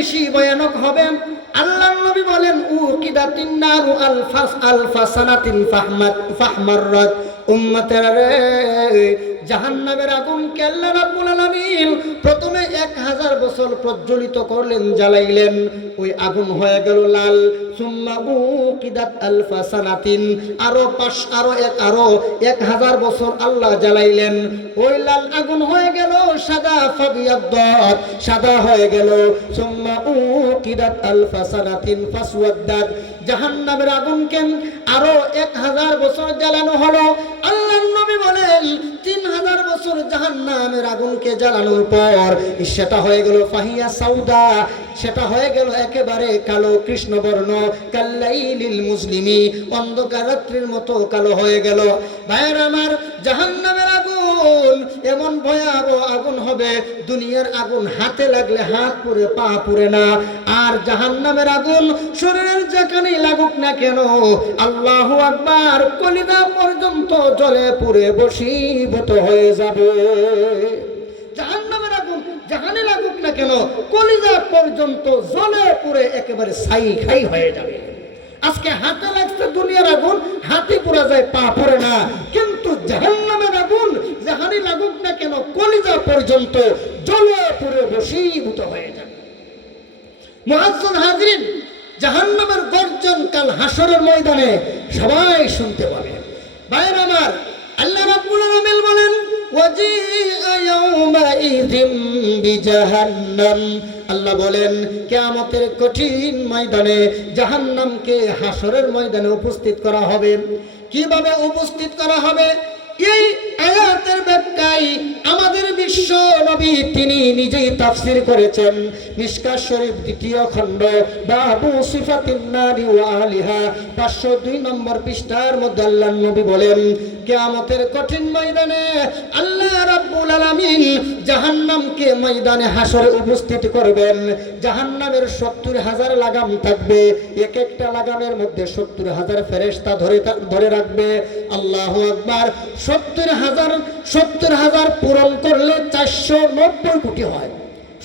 বেশি ভয়ানক হবে। আল্লাহর নবী বলেন উকিদাতিন নারু আলফাসানাতিন ফাহমাররাত, উম্মতেরা রে, জাহান্নামের আগুনকে আল্লাহ রাব্বুল আলামিন প্রথমে 1000 বছর প্রজ্বলিত করলেন, জ্বালাইলেন, ওই আগুন হয়ে গেল লাল। সুম্মা উকিদাত আলফাসানাতিন, আরো 1000 বছর আল্লাহ জ্বালাইলেন, ওই লাল আগুন হয়ে গেল সাদা, ফাবিয়াদ্দাত, সাদা হয়ে গেল। সুম্মা উকিদাত আলফাসানাতিন ফাসওয়াদ্দাত, জাহান্নামের আগুনকে আরো 1000 বছর জ্বালানো হলো। আল্লাহর নবী বলেন 3000 বছর জাহান্নামের আগুনকে জ্বালানোর পর সেটা হয়ে গেল ফাহিয়া সাউদা, সেটা হয়ে গেল একেবারে কালো, কৃষ্ণবর্ণ, কাল্লাইলিল মুসলিমি, অন্ধকার রাত্রির মতো কালো হয়ে গেল। ভাইয়ের আমার, জাহান্নামের আগুন এমন ভয়াবহ আগুন হবে, দুনিয়ার আগুন হাতে লাগলে হাত পুড়ে, পা পুড়ে না। আর জাহান্নামের আগুন শরীরের যেখানেই লাগুক না কেন, আল্লাহু আকবার, কলিজা পর্যন্ত জ্বলে পুড়ে বশীভূত হয়ে যাবে। জাহান্নামের আগুন যেখানে লাগুক না কেন, কলিজা পর্যন্ত জ্বলে পুড়ে একেবারে ছাই খাই হয়ে যাবে। আজকে হাতে লাগছে দুনিয়ার আগুন, হাতে পুড়া যায়, পা পুড়ে না। কিন্তু জাহান্নামের আগুন যেখানে লাগুক না কেন, কলিজা পর্যন্ত জ্বলে পুড়ে বশীভূত হয়ে যাবে। মুআজ্জাজ হাজরিন, জাহান্নামের গর্জন কাল হাসরের ময়দানে সবাই শুনতে পাবে। ভাইয়ের আমার, আল্লাহ রাব্বুল আলামিন বলেন ওয়াজিআ ইয়াউমাইযিম বিজাহান্নাম, আল্লাহ বলেন কিয়ামতের কঠিন ময়দানে জাহান্নামকে হাসরের ময়দানে উপস্থিত করা হবে। কিভাবে উপস্থিত করা হবে? এই আয়াতের ব্যাখ্যায় আমাদের বিশ্ব নবী তিনি নিজেই তাফসীর করেছেন। মিশকাত শরীফ 2য় খণ্ড, বাবু সিফাতিন নারি ওয়া আলিহা, 502 নম্বর পৃষ্ঠার মধ্যে আল্লাহর নবী বলেন কিয়ামতের কঠিন ময়দানে আল্লাহ রাব্বুল আলামিন জাহান্নামকে ময়দানে হাসরে উপস্থিত করবেন। জাহান্নামের 70,000 লাগাম থাকবে, এক একটা লাগামের মধ্যে 70,000 ফেরেশতা ধরে রাখবে। আল্লাহু আকবার। 70,000 পূরণ করলে 490 কোটি হয়।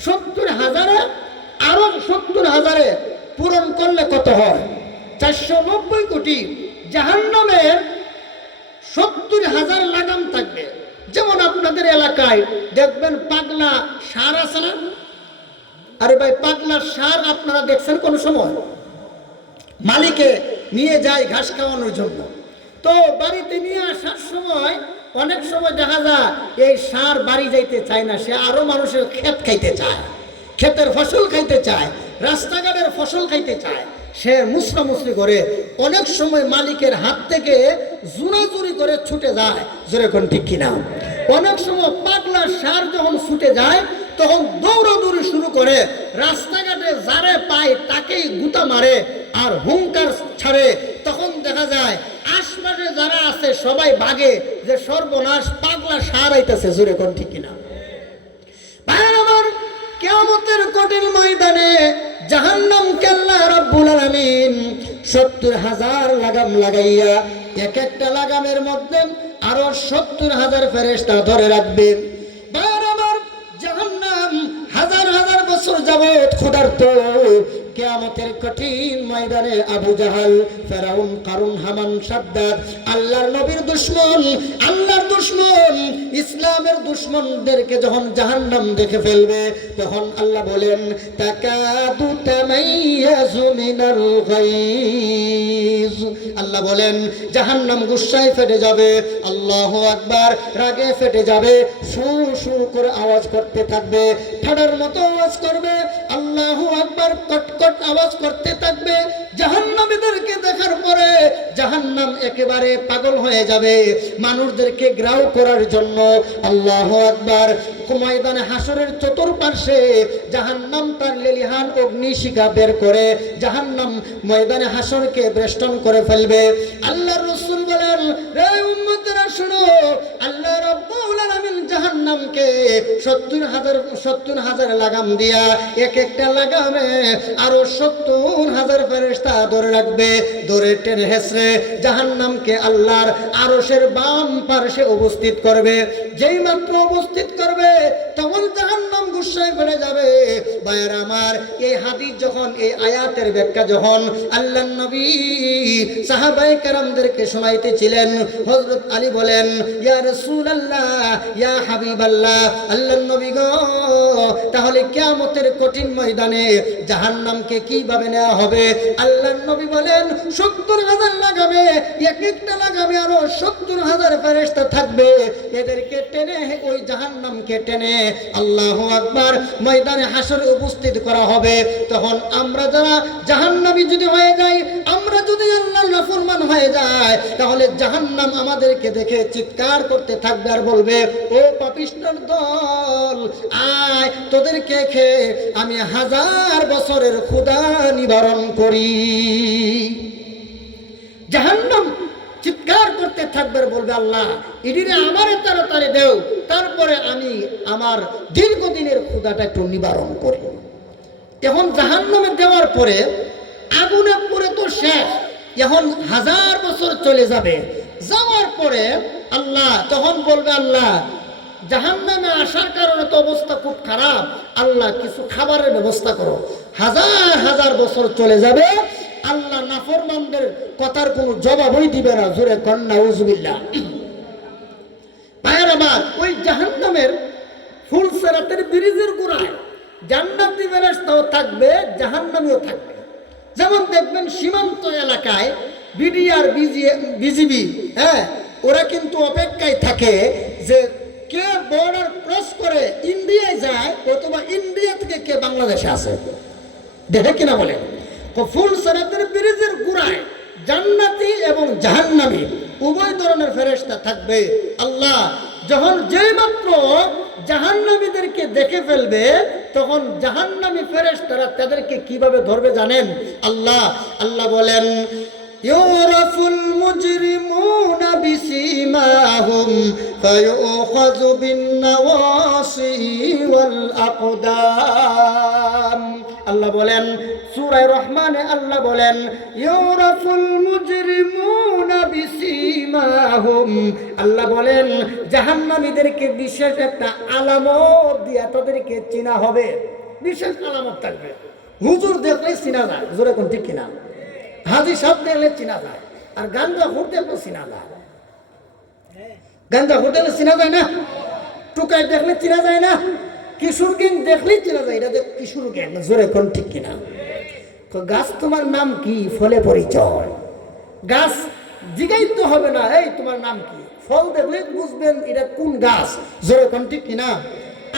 70,000 আরো 70,000 পূরণ করলে কত হয়? 490 কোটি। জাহান্নামের 70,000 লাগাম থাকবে। যেমন আপনাদের এলাকায় দেখবেন পাগলা ষাঁড় আছে না? আরে ভাই, পাগলা ষাঁড় আপনারা দেখছেন কোন সময়? মালিকে নিয়ে যায় ঘাস খাওয়ানোর জন্য। তো বাড়িতে নিয়ে আসার সময় অনেক সময় দেখা যায় এই ষাঁড় বাড়ি যাইতে চায় না, সে আরো মানুষের ক্ষেত খাইতে চায়, ক্ষেতের ফসল খাইতে চায়, রাস্তাঘাটের ফসল খাইতে চায়। সে মুসরামুসরি করে অনেক সময় মালিকের হাত থেকে জোরাজুরি করে ছুটে যায়। জোরে কোন ঠিক কিনা? অনেক সময় পাগলা ষাঁড় যখন ছুটে যায় তখন দৌড়াদৌড়ি শুরু করে, রাস্তাঘাটে যারে পায় তাকেই গুতা মারে আর হুঙ্কার ছাড়ে। তখন দেখা যায় আশপাশে যারা আছে সবাই ভাগে যে সর্বনাশ, পাগলা ষাঁড় আইতাছে। জোরে কোন ঠিক কিনা? ভাইয়ের আমার, কিয়ামতের কঠিন ময়দানে জাহান্নামকে আল্লাহ রাব্বুল আলামিন 70,000 লাগাম লাগাইয়া এক একটা লাগামের মধ্যে আরো 70,000 ফেরেশতা ধরে রাখবেন। ভাইয়ের আমার, জাহান্নাম হাজার হাজার বছর যাবত ক্ষুধার্ত। কিয়ামতের কঠিন ময়দানে আবু জাহাল, ফেরাউন, কারুন, হামান, সাদ্দাত, আল্লাহর নবীর দুশমন, আল্লাহর দুশমন, ইসলামের দুশমনদেরকে যখন জাহান্নাম দেখে ফেলবে তখন আল্লাহ বলেন তাকাদু তামাইয়াজু মিনাল গায়জ। আল্লাহ বলেন জাহান্নাম গুসায় ফেটে যাবে। আল্লাহু আকবার। রাগে ফেটে যাবে, সু সু করে আওয়াজ করতে থাকবে, ঠাডার মতো আওয়াজ করবে। আল্লাহু আকবার কটকট আওয়াজ করতে থাকবে। জাহান্নামীদেরকে দেখার পরে জাহান্নাম একেবারে পাগল হয়ে যাবে মানুষদেরকে গ্রাউ করার জন্য। আল্লাহু আকবার। ময়দানে হাসরের চতুর্পার্শ্বে জাহান্নাম তার লেলিহান অগ্নিশিখা বের করে জাহান্নাম ময়দানে হাসরকে বেষ্টন করে ফেলবে। আল্লাহর রাসূল বলেন, রে উম্মতেরা শুনো, আল্লাহ রাব্বুল আলামিন জাহান্নামকে 70,000 লাগাম দিয়া এক একটা লাগামে আরো 70,000 ফেরেশতা ধরে রাখবে। ধরে টেনে হেসড়ে জাহান্নামকে আল্লাহর আরশের বাম পার্শ্বে উপস্থিত করবে। যেই মাত্র উপস্থিত করবে তখন জাহান্নাম গুসায় ফেলে যাবে। ভাইয়ের আমার, এই হাদিস যখন, এই আয়াতের ব্যাখ্যা যখন আল্লাহর নবী সাহাবায়ে কেরামদেরকে শোনাইতেছিলেন, হযরত আলী বলেন, ইয়া রাসূলুল্লাহ, ইয়া হাবিবাল্লাহ, আল্লাহর নবী গো, তাহলে কিয়ামতের কঠিন ময়দানে জাহান্নামকে কিভাবে নেওয়া হবে? আল্লাহর নবী বলেন, 70,000 লাগাবে, এক একটা লাগাবে আরো 70,000 ফেরেশতা থাকবে, এদেরকে টেনে ওই জাহান্নামকে টেনে আল্লাহু আকবার ময়দানে হাসরে উপস্থিত করা হবে। তখন আমরা যারা জাহান্নামী যদি হয়ে যাই, আমরা যদি আল্লাহর নাফরমান হয়ে যায়, তাহলে জাহান্নাম আমাদেরকে দেখে চিৎকার করতে থাকবে আর বলবে, ও পাপিষ্ঠর দল, আয় তোদেরকে খেয়ে আমি 1000 বছরের ক্ষুধা নিবারণ করি। জাহান্নাম চিৎকার করতে থাকবে, বলবে, আল্লাহ ইডিরে আমারে তাড়াতাড়ি দেও, তারপরে আমি আমার দীর্ঘদিনের ক্ষুধাটা একটু নিবারণ করি। এখন জাহান্নামে দেওয়ার পরে আগুনে পড়ে তো শেষ, এখন 1000 বছর চলে যাবে। যাওয়ার পরে আল্লাহ তখন বলবে, আল্লাহ জাহান্নামে আসার কারণে তো অবস্থা খুব খারাপ, আল্লাহ কিছু খাবারের ব্যবস্থা করো। 1000 বছর চলে যাবে, আল্লাহ নাফরমানদের কথার কোনো জবাবই দিবে না। জোরে কন্না নাউজুবিল্লাহ। ভাইয়ের আমার, ওই জাহান্নামের ফুলসিরাতের ব্রিজের গোড়ায় জান্নাতি ফেরেশতাও থাকবে, জাহান্নামীও থাকবে। যেমন দেখবেন সীমান্ত এলাকায় বিডিআর, বিজিবি, হ্যাঁ, ওরা কিন্তু অপেক্ষায় থাকে যে কে বর্ডার ক্রস করে ইন্ডিয়ায় যায়, অথবা ইন্ডিয়া থেকে কে বাংলাদেশে আসে, দেখে কিনা বলেন। ফুলসিরাতের ব্রিজের গোড়ায় জান্নাতি এবং জাহান্নামী উভয় ধরনের ফেরেশতা থাকবে। আল্লাহ যখন যেই মাত্র জাহান্নামীদেরকে দেখে ফেলবে, তখন জাহান্নামী ফেরেশতারা তাদেরকে কিভাবে ধরবে জানেন? আল্লাহ বলেন, ইউরাফুল মুজরিমুনা বিসিমাহুম ফায়ুখাযু বিন-নাওয়াসি ওয়াল আকদাম। আল্লাহ বলেন সূরা রহমানে, আল্লাহ বলেন, ইউরাফুল মুজরিমুনা বিসিমাহুম। আল্লাহ বলেন জাহান্নামীদেরকে বিশেষ একটা আলামত দিয়ে তাদেরকে চিনা হবে। বিশেষ আলামত থাকবে। হুজুর দেখলে চিনা যায়, হুজুর এখন ঠিক কিনা? হাজি সাহেব দেখলে চিনা যায়, আর গাঞ্জা হুট দেখলে চিনা যায়। গাঞ্জা হুট দেখলে চিনা যায় না? টুকাই দেখলে চিনা যায় না? কিশোর গ্যাং দেখলেই চেনা যায়, এটা দেখ কিশোর গ্যাং। জোরে কোন ঠিক কিনা? গাছ তোমার নাম কি? ফলে পরিচয়। গাছ জিগাইতে হবে না, এই তোমার নাম কি? ফল দেখলে বুঝবেন এটা কোন গাছ। জোরে কোন ঠিক কিনা?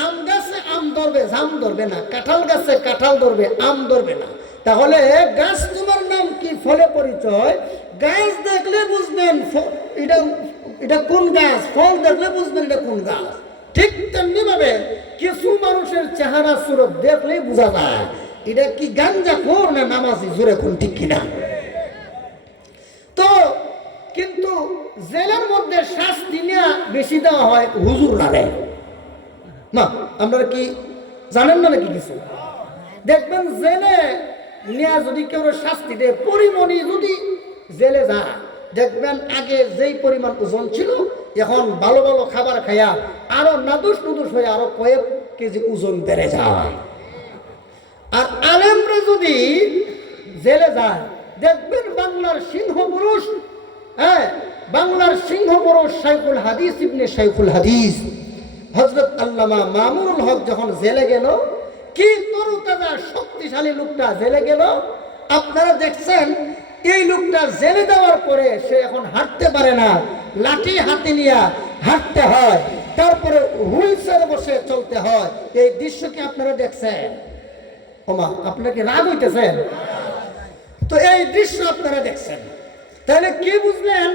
আম গাছে আম ধরবে, জাম ধরবে না। কাঁঠাল গাছে কাঁঠাল ধরবে, আম ধরবে না। তাহলে গাছ তোমার নাম কি? ফলে পরিচয়। গাছ দেখলে বুঝবেন এটা কোন গাছ, ফল দেখলে বুঝবেন এটা কোন গাছ। ঠিক তেমনি ভাবে কিছু মানুষের চেহারা সুরত দেখলেই বোঝা যায় এটা কি গাঞ্জাখোর না নামাজি। জোরে কোন ঠিক কিনা? তো কিন্তু জেলের মধ্যে শাস্তি নেওয়া বেশি দেওয়া হয় হুজুর না দেয় না। আপনারা কি জানেন না নাকি? কিছু দেখবেন জেলে নেওয়া যদি কেউ শাস্তি দেয়, পরিমণি যদি জেলে যায়, দেখবেন আগে যেই পরিমাণ ওজন ছিল, এখন ভালো ভালো খাবার খাইয়া আরো নাদুস নুদুস হয়ে আরো কয়েক কেজি ওজন বেড়ে যায়। আর আলেমরা যদি জেলে যায়, দেখবেন বাংলার সিংহ পুরুষ, হ্যাঁ, বাংলার সিংহ পুরুষ শাইখুল হাদিস ইবনে শাইখুল হাদিস হযরত আল্লামা মামুনুল হক যখন জেলে গেল, কি তরুতাজা শক্তিশালী লোকটা জেলে গেল। আপনারা দেখছেন এই লোকটা জেলে দেওয়ার পরে সে এখন হাঁটতে পারে না, লাঠি হাতে নিয়ে হাঁটতে হয়, তারপরে হুইল চেয়ারে বসে চলতে হয়। এই দৃশ্য কি আপনারা দেখছেন? ওমা, আপনারা কি রাগ হইতেছেন? তো এই দৃশ্য আপনারা দেখছেন, তাহলে কি বুঝলেন?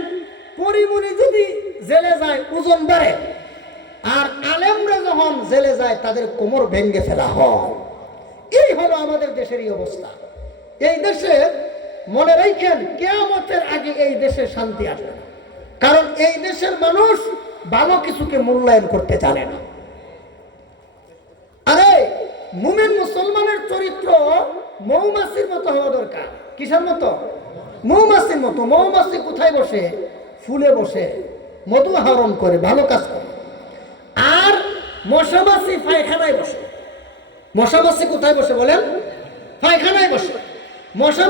পরিমণি যদি জেলে যায় ওজন বাড়ে, আর আলেমরা যখন জেলে যায় তাদের কোমর ভেঙে ফেলা হয়। এই হলো আমাদের দেশের এই অবস্থা। এই দেশে মনে রাখেন, কিয়ামতের আগে এই দেশে শান্তি আসবে না, কারণ এই দেশের মানুষ ভালো কিছুকে মূল্যায়ন করতে জানে না। আরে মুমিন মুসলমানের চরিত্র মৌমাছির মতো হওয়া দরকার। কিসের মতো? মৌমাছির মতো। মৌমাছি কোথায় বসে? ফুলে বসে মধু আহরণ করে, ভালো কাজ করে। আর মশামাছি পায়খানায় বসে। মশামাছি কোথায় বসে বলেন? পায়খানায় বসে। মশা